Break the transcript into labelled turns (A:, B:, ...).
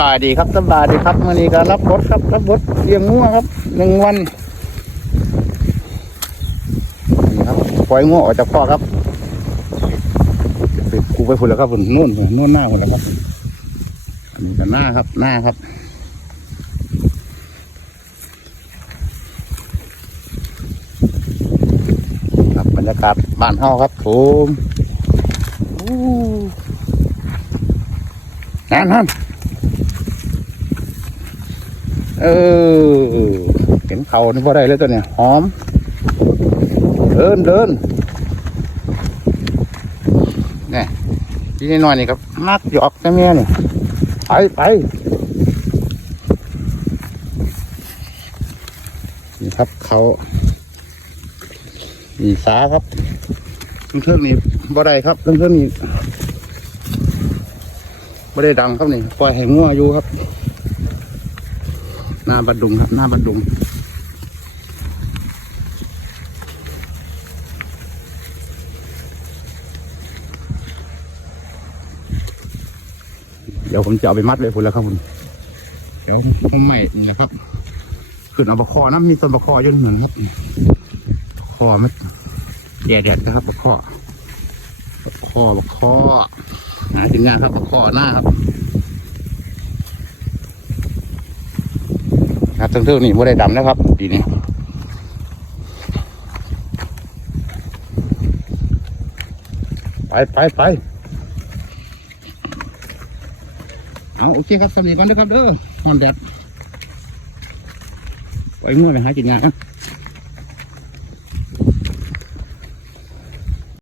A: บายดีครับสบายดีครับมื่อนี้ก็รับบทครับ รับบทเลี้ยงงัวครับหนึ่งวันนี่ครับปล่อยงัวออกจากพ่อครับกูไปฝุ่นแล้วครับฝุ่นนู่นนนู่นหน้าฝุ่นแล้วครับอันนี้ก็หน้าครับหน้าครับครับบรรยากาศบ้านเฮาครับผมนั่นนั่น เออเห็นเขานี่พอได้เลยตัวเนี้ยหอม เดินเดินนี่ที่นี่น้อยนี่ครับมักหยอกแต่เมียนี่ไปไปนี่ครับเขาอีสาครับเรื่องนี้บ่ได้ครับเรื่องนี้บ่ได้ดังครับนี่ปล่อยให้งัวอยู่ครับ น้าบัดดุงครับ หน้าบัดดุง เดี๋ยวผมจะเอาไปมัดไว้พุ่นแล้วครับคุณเดี๋ยวผมใหม่นี่แหละครับ ขึ้นเอาบะคอนะมีต้นบะคออยู่เหมือนครับบะคอมันแย่แดดนะครับบะคอบะคอบะคอหาถึงงานครับบะคอหน้าครับ ครับทั้งเท่านี้ไม่ได้ดำนะครับปีนี้ไปไปไปเอาโอเคครับสำเร็จก่อนนะครับเด้อนอนแดดไปง่วงไปหากินงานครับ